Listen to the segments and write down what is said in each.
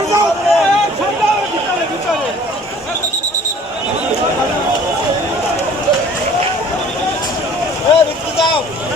Hey, it's the dog.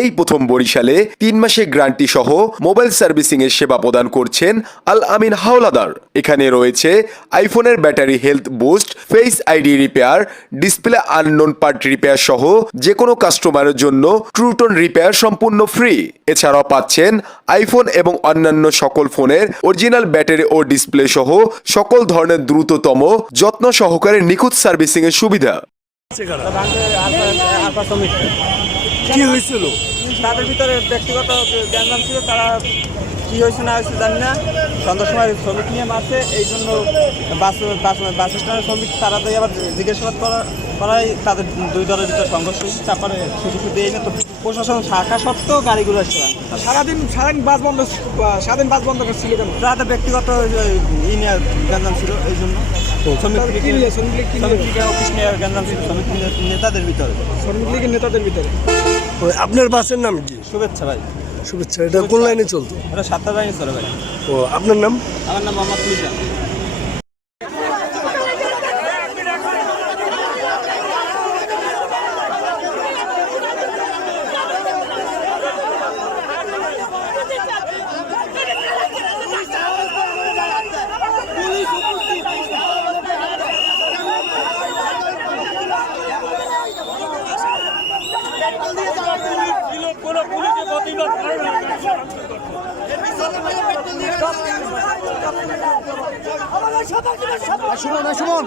এই প্রথম বরিশালে তিন মাসে গ্রান্টি সহ মোবাইল সার্ভিসিং এর সেবা প্রদান করছেন আল আমিন হাওলাদার। এখানে রয়েছে আইফোনের battery health boost, face ID repair, display unknown part repair সহ যে কোনো কাস্টমারের জন্য ট্রুটন রিপেয়ার সম্পূর্ণ ফ্রি। এছাড়াও পাচ্ছেন আইফোন এবং অন্যান্য সকল ফোনের অরিজিনাল ব্যাটারি ও ডিসপ্লে সহ সকল ধরনের দ্রুততম, যত্ন সহকারে নিখুঁত সার্ভিসিং এর সুবিধা কি হয়েছিল? তাদের ভিতরে ব্যক্তিগত গ্যাঞ্জাম ছিল তারা কি হয়েছে না হয়েছে জানি না। সন্ধ্যার সময় শ্রমিক নিয়ে মারছে এই জন্য বাস বাস বাস স্ট্যান্ডের শ্রমিক তারা তো আবার জিজ্ঞাসাবাদ করা করাই তাদের দুই দলের ভিতরে সংঘর্ষ হয়েছে তারপরে শুধু শুধু এই না তো প্রশাসন শাখা সত্ত্বেও গাড়িগুলো এসে সারাদিন সারাদিন বাস বন্ধ সারাদিন বাস বন্ধ ছিল কেন? তাদের ব্যক্তিগত ই নিয়ে গ্যাঞ্জাম ছিল এই জন্য। শ্রমিক লীগের নেতাদের ভিতরে। শ্রমিক লীগের নেতাদের ভিতরে? আপনার বাসের নাম কি? শুভেচ্ছা ভাই। শুভেচ্ছা এটা কোন লাইনে চলতো? এটা সাতটা লাইনে চলে ভাই। ও আপনার নাম? আমার নাম মোহাম্মদ সুমন সুমন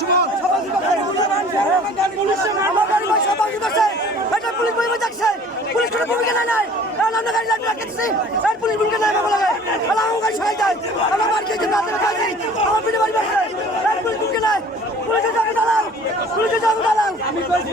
সুমন পুলিশ বই দেখছে পুলিশ কোনো ভূমিকা নাই নাই আমরা গাড়ি লাগবে রাখতেছি স্যার পুলিশ ভূমিকা নাই বাবা লাগে আল্লাহ আমার গাড়ি সবাই যায় আল্লাহ মার খেয়েছে রাতের কাছে আমার পিঠে বাড়ি বাসে স্যার পুলিশ ভূমিকা নাই পুলিশের চাকরি দাঁড়াও পুলিশের চাকরি দাঁড়াও আমি কয়েছি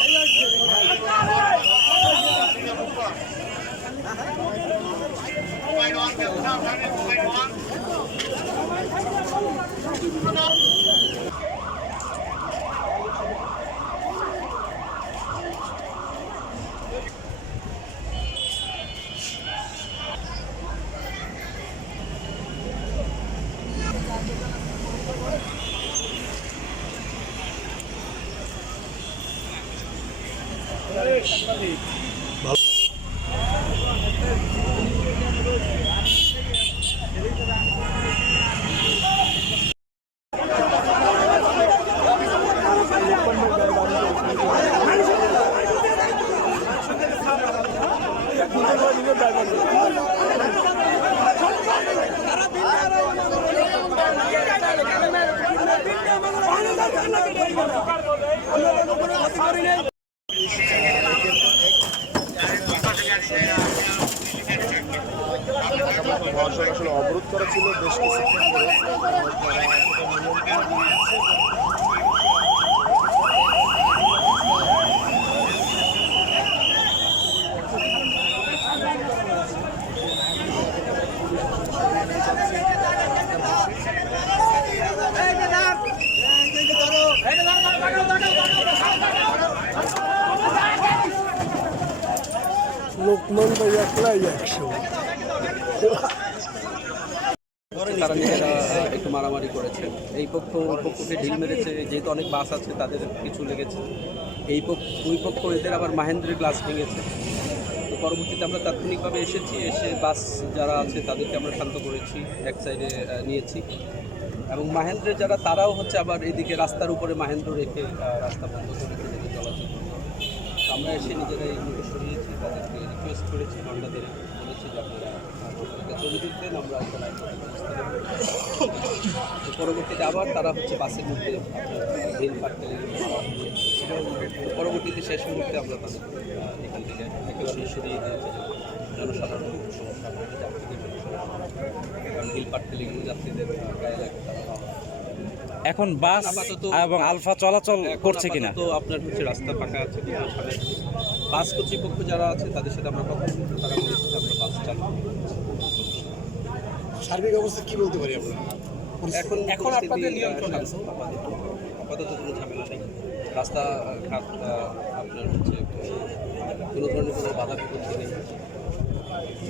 মিজা মহাসড়ক আসলে অবরোধ করা ছিল বেশ ধরে যারা সেটা নিয়ন্ত্রণে নিয়েছে। একশো তারা নিজেরা একটু মারামারি করেছে। এই পক্ষ, ওই পক্ষকে ঢিল মেরেছে, যেহেতু অনেক বাস আছে, তাদের কিছু লেগেছে। এই পক্ষ, দুই পক্ষ এদের আবার মাহেন্দ্রের গ্লাস ভেঙেছে। তো পরবর্তীতে আমরা তাৎক্ষণিকভাবে এসেছি, এসে বাস যারা আছে, তাদেরকে আমরা শান্ত করেছি, এক সাইডে নিয়েছি। এবং মাহেন্দ্রের যারা, তারাও হচ্ছে আবার এদিকে রাস্তার উপরে মাহেন্দ্র রেখে রাস্তা বন্ধ করেছে। চলাচল আমরা এসে নিজেরা এইগুলোকে সরিয়েছি, তাদেরকে রিকোয়েস্ট করেছি বাংলাদেশ বলেছি যে আপনারা ছবি আমরা পরবর্তীতে আবার তারা হচ্ছে বাসের মধ্যে ঢিল ফাটতে পরবর্তীতে শেষ মুহূর্তে আমরা তাদের এখান থেকে একেবারে সরিয়ে দিয়েছি জনসাধারণ সমস্যা কারণ লেগে যাত্রীদের গায়ে লাগে এখন বাস আপাতত এবং আলফা চলাচল করছে কিনা? তো আপনার হচ্ছে রাস্তা ফাঁকা আছে বাস কর্তৃপক্ষ যারা আছে তাদের সাথে আমরা কথা বলছি তারা বলেছে যে আমরা বাস চালু করব। সার্বিক অবস্থা কি বলতে পারি আপনারা এখন এখন আপনাদের নিয়ন্ত্রণে আছে? আপাতত। কোনো ঝামেলা নেই রাস্তা ঘাট আপনার হচ্ছে কোনো ধরনের কোনো বাধা বিপত্তি নেই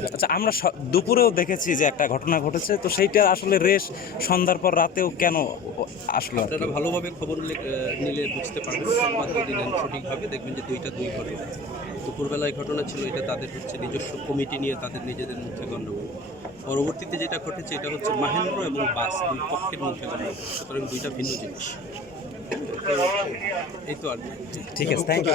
আচ্ছা আমরা স- দুপুরেও দেখেছি যে একটা ঘটনা ঘটেছে তো সেইটা আসলে রেশ সন্ধ্যার পর রাতেও কেন আসলো আপনারা ভালোভাবে খবর নিলে বুঝতে পারবেন সংবাদ দিলেন সঠিকভাবে দেখবেন যে দুইটা দুই ঘটনা দুপুরবেলায় ঘটনা ছিল, এটা তাদের হচ্ছে নিজস্ব কমিটি নিয়ে তাদের নিজেদের মধ্যে গণ্ডগোল। পরবর্তীতে যেটা ঘটেছে, এটা হচ্ছে মাহেন্দ্র এবং বাস দুই পক্ষের মধ্যে গণ্ডগোল। সুতরাং দুইটা ভিন্ন জিনিস। এই তো আর ঠিক আছে থ্যাংক ইউ